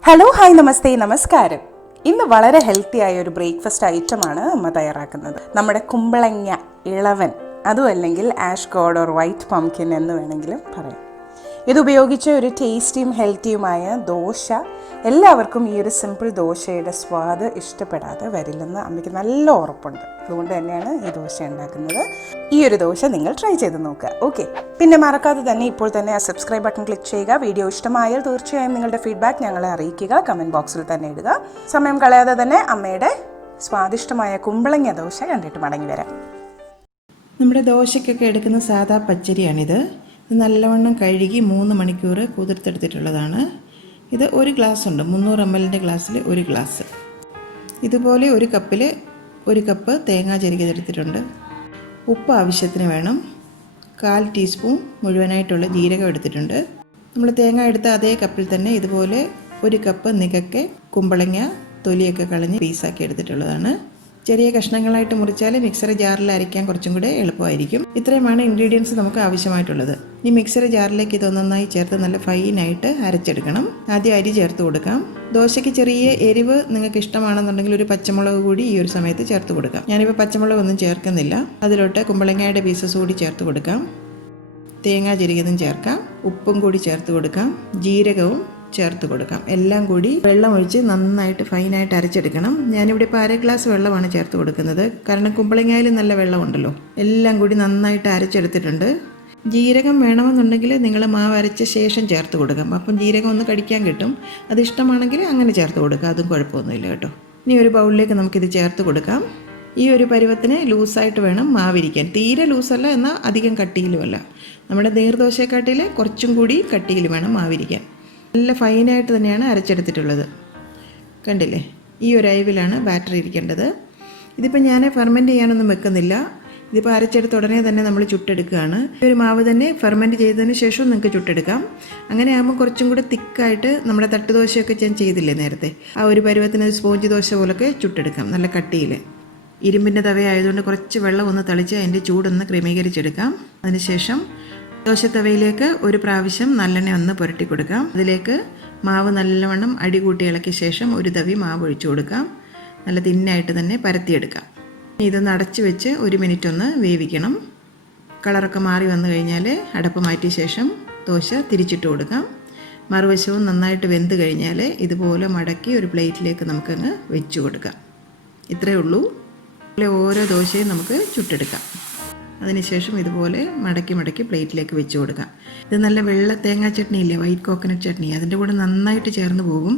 Hello hi നമസ്തേ നമസ്കാരം. ഇന്ന് വളരെ ഹെൽത്തി ആയ ഒരു ബ്രേക്ക്ഫാസ്റ്റ് ഐറ്റമാണ് അമ്മ തയ്യാറാക്കുന്നത്. നമ്മുടെ കുമ്പളങ്ങ ഇളവൻ, അതും അല്ലെങ്കിൽ ash gourd or white pumpkin എന്ന് വേണമെങ്കിലും പറയാം. ഇതുപയോഗിച്ച് ഒരു ടേസ്റ്റിയും ഹെൽത്തിയുമായ ദോശ. എല്ലാവർക്കും ഈ ഒരു സിമ്പിൾ ദോശയുടെ സ്വാദ് ഇഷ്ടപ്പെടാതെ വരില്ലെന്ന് അമ്മയ്ക്ക് നല്ല ഉറപ്പുണ്ട്. അതുകൊണ്ട് തന്നെയാണ് ഈ ദോശ ഉണ്ടാക്കുന്നത്. ഈ ഒരു ദോശ നിങ്ങൾ ട്രൈ ചെയ്ത് നോക്കുക. ഓക്കെ, പിന്നെ മറക്കാതെ തന്നെ ഇപ്പോൾ തന്നെ ആ സബ്സ്ക്രൈബ് ബട്ടൺ ക്ലിക്ക് ചെയ്യുക. വീഡിയോ ഇഷ്ടമായാൽ തീർച്ചയായും നിങ്ങളുടെ ഫീഡ്ബാക്ക് ഞങ്ങളെ അറിയിക്കുക. കമൻറ്റ് ബോക്സിൽ തന്നെ ഇടുക. സമയം കളയാതെ തന്നെ അമ്മയുടെ സ്വാദിഷ്ടമായ കുമ്പളങ്ങ ദോശ കണ്ടിട്ട് മടങ്ങി വരാം. നമ്മുടെ ദോശയ്ക്കൊക്കെ എടുക്കുന്ന സാധാ പച്ചരിയാണിത്. ഇത് നല്ലവണ്ണം കഴുകി 3 മണിക്കൂർ കുതിർത്തെടുത്തിട്ടുള്ളതാണ്. ഇത് ഒരു ഗ്ലാസ് ഉണ്ട്, 300 ml ഗ്ലാസ്സിൽ ഒരു ഗ്ലാസ്. ഇതുപോലെ ഒരു കപ്പിൽ 1 കപ്പ് തേങ്ങ ചെരുകിയെടുത്തിട്ടുണ്ട്. ഉപ്പ് ആവശ്യത്തിന് വേണം. 1/4 ടീസ്പൂൺ മുഴുവനായിട്ടുള്ള ജീരകം എടുത്തിട്ടുണ്ട്. നമ്മൾ തേങ്ങ എടുത്ത അതേ കപ്പിൽ തന്നെ ഇതുപോലെ 1 കപ്പ് നികക്കെ കുമ്പളങ്ങ തൊലിയൊക്കെ കളഞ്ഞ് പീസാക്കി എടുത്തിട്ടുള്ളതാണ്. ചെറിയ കഷ്ണങ്ങളായിട്ട് മുറിച്ചാൽ മിക്സർ ജാറിൽ അരയ്ക്കാൻ കുറച്ചും കൂടെ എളുപ്പമായിരിക്കും. ഇത്രയുമാണ് ഇൻഗ്രീഡിയൻസ് നമുക്ക് ആവശ്യമായിട്ടുള്ളത്. ഈ മിക്സർ ജാറിലേക്ക് ഇത് നന്നായി ചേർത്ത് നല്ല ഫൈനായിട്ട് അരച്ചെടുക്കണം. ആദ്യം അരി ചേർത്ത് കൊടുക്കാം. ദോശയ്ക്ക് ചെറിയ എരിവ് നിങ്ങൾക്ക് ഇഷ്ടമാണെന്നുണ്ടെങ്കിൽ ഒരു പച്ചമുളക് കൂടി ഈ ഒരു സമയത്ത് ചേർത്ത് കൊടുക്കാം. ഞാനിപ്പോൾ പച്ചമുളകൊന്നും ചേർക്കുന്നില്ല. അതിലോട്ട് കുമ്പളങ്ങയുടെ പീസസ് കൂടി ചേർത്ത് കൊടുക്കാം. തേങ്ങ ചെരുകിയതും ചേർക്കാം. ഉപ്പും കൂടി ചേർത്ത് കൊടുക്കാം. ജീരകവും ചേർത്ത് കൊടുക്കാം. എല്ലാം കൂടി വെള്ളം ഒഴിച്ച് നന്നായിട്ട് ഫൈനായിട്ട് അരച്ചെടുക്കണം. ഞാനിവിടെ ഇപ്പോൾ 1/2 ഗ്ലാസ് വെള്ളമാണ് ചേർത്ത് കൊടുക്കുന്നത്. കാരണം കുമ്പളങ്ങയിൽ നല്ല വെള്ളമുണ്ടല്ലോ. എല്ലാം കൂടി നന്നായിട്ട് അരച്ചെടുത്തിട്ടുണ്ട്. ജീരകം വേണമെന്നുണ്ടെങ്കിൽ നിങ്ങൾ മാവ് അരച്ച ശേഷം ചേർത്ത് കൊടുക്കാം. അപ്പം ജീരകം ഒന്ന് കടിക്കാൻ കിട്ടും. അത് ഇഷ്ടമാണെങ്കിൽ അങ്ങനെ ചേർത്ത് കൊടുക്കാം, അതും കുഴപ്പമൊന്നുമില്ല കേട്ടോ. ഇനി ഒരു ബൗളിലേക്ക് നമുക്കിത് ചേർത്ത് കൊടുക്കാം. ഈ ഒരു പരുവത്തിന് ലൂസായിട്ട് വേണം മാവിരിക്കാൻ. തീരെ ലൂസല്ല, എന്നാൽ അധികം കട്ടിയിലുമല്ല. നമ്മുടെ നീർദോശയെക്കാട്ടിൽ കുറച്ചും കൂടി കട്ടിയിൽ വേണം മാവിരിക്കാൻ. നല്ല ഫൈനായിട്ട് തന്നെയാണ് അരച്ചെടുത്തിട്ടുള്ളത്. കണ്ടില്ലേ, ഈ ഒരു അയവിലാണ് ബാറ്റർ ഇരിക്കേണ്ടത്. ഇതിപ്പോൾ ഞാൻ ഫെർമെൻറ്റ് ചെയ്യാനൊന്നും വെക്കുന്നില്ല. ഇതിപ്പോൾ അരച്ചെടുത്ത ഉടനെ തന്നെ നമ്മൾ ചുട്ടെടുക്കുകയാണ്. ഈ ഒരു മാവ് തന്നെ ഫെർമെൻറ്റ് ചെയ്തതിന് ശേഷം നിങ്ങൾക്ക് ചുട്ടെടുക്കാം. അങ്ങനെ ആകുമ്പോൾ കുറച്ചും കൂടെ തിക്കായിട്ട് നമ്മുടെ തട്ടുദോശയൊക്കെ ഞാൻ ചെയ്തില്ലേ നേരത്തെ, ആ ഒരു പരുവത്തിന് സ്പോഞ്ച് ദോശ പോലൊക്കെ ചുട്ടെടുക്കാം. നല്ല കട്ടിയിൽ ഇരുമ്പിൻ്റെ തവയായതുകൊണ്ട് കുറച്ച് വെള്ളം ഒന്ന് തളിച്ച് അതിൻ്റെ ചൂടൊന്ന് ക്രമീകരിച്ചെടുക്കാം. അതിനുശേഷം ദോശത്തവയിലേക്ക് ഒരു പ്രാവശ്യം നല്ലെണ്ണ ഒന്ന് പുരട്ടി കൊടുക്കാം. അതിലേക്ക് മാവ് നല്ലവണ്ണം അടി കൂട്ടി ഇളക്കിയ ശേഷം ഒരു തവി മാവ് ഒഴിച്ചു കൊടുക്കാം. നല്ല തിന്നായിട്ട് തന്നെ പരത്തിയെടുക്കാം. ഇതൊന്ന് അടച്ചു വെച്ച് 1 മിനിറ്റ് ഒന്ന് വേവിക്കണം. കളറൊക്കെ മാറി വന്നു കഴിഞ്ഞാൽ അടപ്പ് മാറ്റിയ ശേഷം ദോശ തിരിച്ചിട്ട് കൊടുക്കാം. മറുവശവും നന്നായിട്ട് വെന്ത് കഴിഞ്ഞാൽ ഇതുപോലെ മടക്കി ഒരു പ്ലേറ്റിലേക്ക് നമുക്കങ്ങ് വെച്ച് കൊടുക്കാം. ഇത്രയേ ഉള്ളൂ. ഓരോ ദോശയും നമുക്ക് ചുട്ടെടുക്കാം. അതിനുശേഷം ഇതുപോലെ മടക്കി പ്ലേറ്റിലേക്ക് വെച്ച് കൊടുക്കാം. ഇത് നല്ല വെള്ള തേങ്ങാ ചട്നി ഇല്ലേ, വൈറ്റ് കോക്കനട്ട് ചട്നി, അതിൻ്റെ കൂടെ നന്നായിട്ട് ചേർന്ന് പോകും.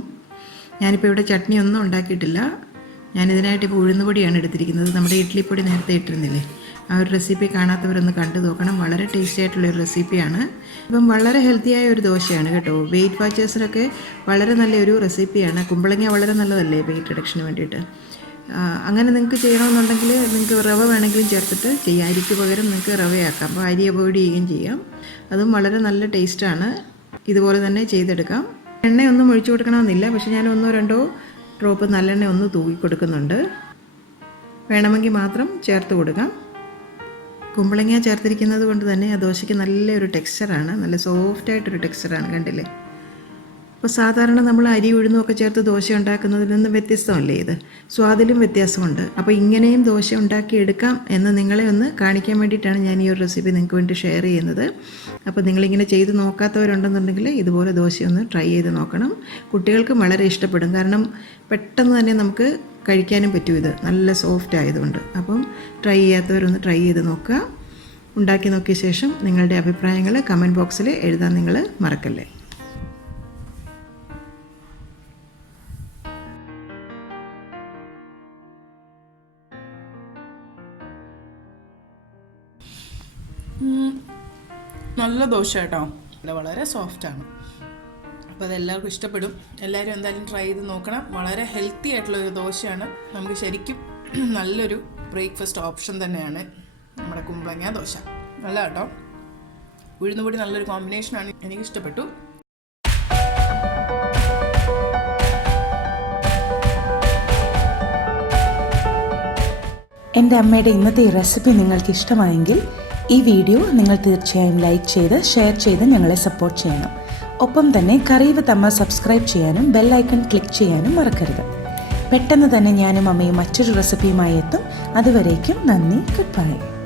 ഞാനിപ്പോൾ ഇവിടെ ചട്നി ഒന്നും ഉണ്ടാക്കിയിട്ടില്ല. ഞാനിതിനായിട്ട് ഇപ്പോൾ ഉഴുന്നുപൊടിയാണ് എടുത്തിരിക്കുന്നത്. നമ്മുടെ ഇഡ്ഡലിപ്പൊടി നേരത്തെ ഇട്ടിരുന്നില്ലേ, ആ ഒരു റെസിപ്പി കാണാത്തവരൊന്ന് കണ്ടു നോക്കണം. വളരെ ടേസ്റ്റി ആയിട്ടുള്ളൊരു റെസിപ്പിയാണ്. ഇപ്പം വളരെ ഹെൽത്തിയായ ഒരു ദോശയാണ് കേട്ടോ. വെയിറ്റ് വാച്ചേഴ്സിനൊക്കെ വളരെ നല്ലൊരു റെസിപ്പിയാണ്. കുമ്പളങ്ങ വളരെ നല്ലതല്ലേ വെയിറ്റ് റിഡക്ഷന് വേണ്ടിയിട്ട്. അങ്ങനെ നിങ്ങൾക്ക് ചെയ്യണമെന്നുണ്ടെങ്കിൽ നിങ്ങൾക്ക് റവ വേണമെങ്കിലും ചേർത്തിട്ട് ചെയ്യാം. അരിക്ക് പകരം നിങ്ങൾക്ക് റവയാക്കാം. അപ്പോൾ അരി അവോയ്ഡ് ചെയ്യുകയും ചെയ്യാം. അതും വളരെ നല്ല ടേസ്റ്റാണ്. ഇതുപോലെ തന്നെ ചെയ്തെടുക്കാം. എണ്ണയൊന്നും ഒഴിച്ചു കൊടുക്കണമെന്നില്ല, പക്ഷെ ഞാൻ 1-2 ഡ്രോപ്പ് നല്ലെണ്ണ ഒന്ന് തൂക്കി കൊടുക്കുന്നുണ്ട്. വേണമെങ്കിൽ മാത്രം ചേർത്ത് കൊടുക്കാം. കുമ്പളങ്ങ ചേർത്തിരിക്കുന്നത് കൊണ്ട് തന്നെ ആ ദോശയ്ക്ക് നല്ലൊരു ടെക്സ്ചറാണ്, നല്ല സോഫ്റ്റായിട്ടൊരു ടെക്സ്ചറാണ്. കണ്ടില്ലേ. അപ്പോൾ സാധാരണ നമ്മൾ അരി ഉഴുന്നുമൊക്കെ ചേർത്ത് ദോശ ഉണ്ടാക്കുന്നതിൽ നിന്ന് വ്യത്യസ്തമല്ലേ ഇത്. സ്വാദിലും വ്യത്യാസമുണ്ട്. അപ്പോൾ ഇങ്ങനെയും ദോശ ഉണ്ടാക്കിയെടുക്കാം എന്ന് നിങ്ങളെ ഒന്ന് കാണിക്കാൻ വേണ്ടിയിട്ടാണ് ഞാൻ ഈ ഒരു റെസിപ്പി നിങ്ങൾക്ക് വേണ്ടി ഷെയർ ചെയ്യുന്നത്. അപ്പോൾ നിങ്ങളിങ്ങനെ ചെയ്ത് നോക്കാത്തവരുണ്ടെന്നുണ്ടെങ്കിൽ ഇതുപോലെ ദോശയൊന്ന് ട്രൈ ചെയ്ത് നോക്കണം. കുട്ടികൾക്കും വളരെ ഇഷ്ടപ്പെടും. കാരണം പെട്ടെന്ന് തന്നെ നമുക്ക് കഴിക്കാനും പറ്റും. ഇത് നല്ല സോഫ്റ്റ് ആയതുകൊണ്ട്. അപ്പം ട്രൈ ചെയ്യാത്തവരൊന്ന് ട്രൈ ചെയ്ത് നോക്കുക. ഉണ്ടാക്കി നോക്കിയ ശേഷം നിങ്ങളുടെ അഭിപ്രായങ്ങൾ കമൻറ്റ് ബോക്സിൽ എഴുതാൻ നിങ്ങൾ മറക്കല്ലേ. നല്ല ദോശ കേട്ടോ. വളരെ സോഫ്റ്റാണ്. അപ്പോൾ അതെല്ലാവർക്കും ഇഷ്ടപ്പെടും. എല്ലാവരും എന്തായാലും ട്രൈ ചെയ്ത് നോക്കണം. വളരെ ഹെൽത്തി ആയിട്ടുള്ളൊരു ദോശയാണ്. നമുക്ക് ശരിക്കും നല്ലൊരു ബ്രേക്ക്ഫാസ്റ്റ് ഓപ്ഷൻ തന്നെയാണ് നമ്മുടെ കുമ്പളങ്ങ ദോശ. നല്ല കേട്ടോ. ഉഴുന്നുപൊടി നല്ലൊരു കോമ്പിനേഷനാണ്. എനിക്കിഷ്ടപ്പെട്ടു. എൻ്റെ അമ്മയുടെ ഇന്നത്തെ ഈ റെസിപ്പി നിങ്ങൾക്ക് ഇഷ്ടമായെങ്കിൽ ഈ വീഡിയോ നിങ്ങൾ തീർച്ചയായും ലൈക്ക് ചെയ്ത് ഷെയർ ചെയ്ത് ഞങ്ങളെ സപ്പോർട്ട് ചെയ്യണം. ഒപ്പം തന്നെ കറി വിത്ത് അമ്മ സബ്സ്ക്രൈബ് ചെയ്യാനും ബെൽ ഐക്കൺ ക്ലിക്ക് ചെയ്യാനും മറക്കരുത്. പെട്ടെന്ന് തന്നെ ഞാനും അമ്മയും മറ്റൊരു റെസിപ്പിയുമായി എത്തും. അതുവരേക്കും നന്ദി. Good bye.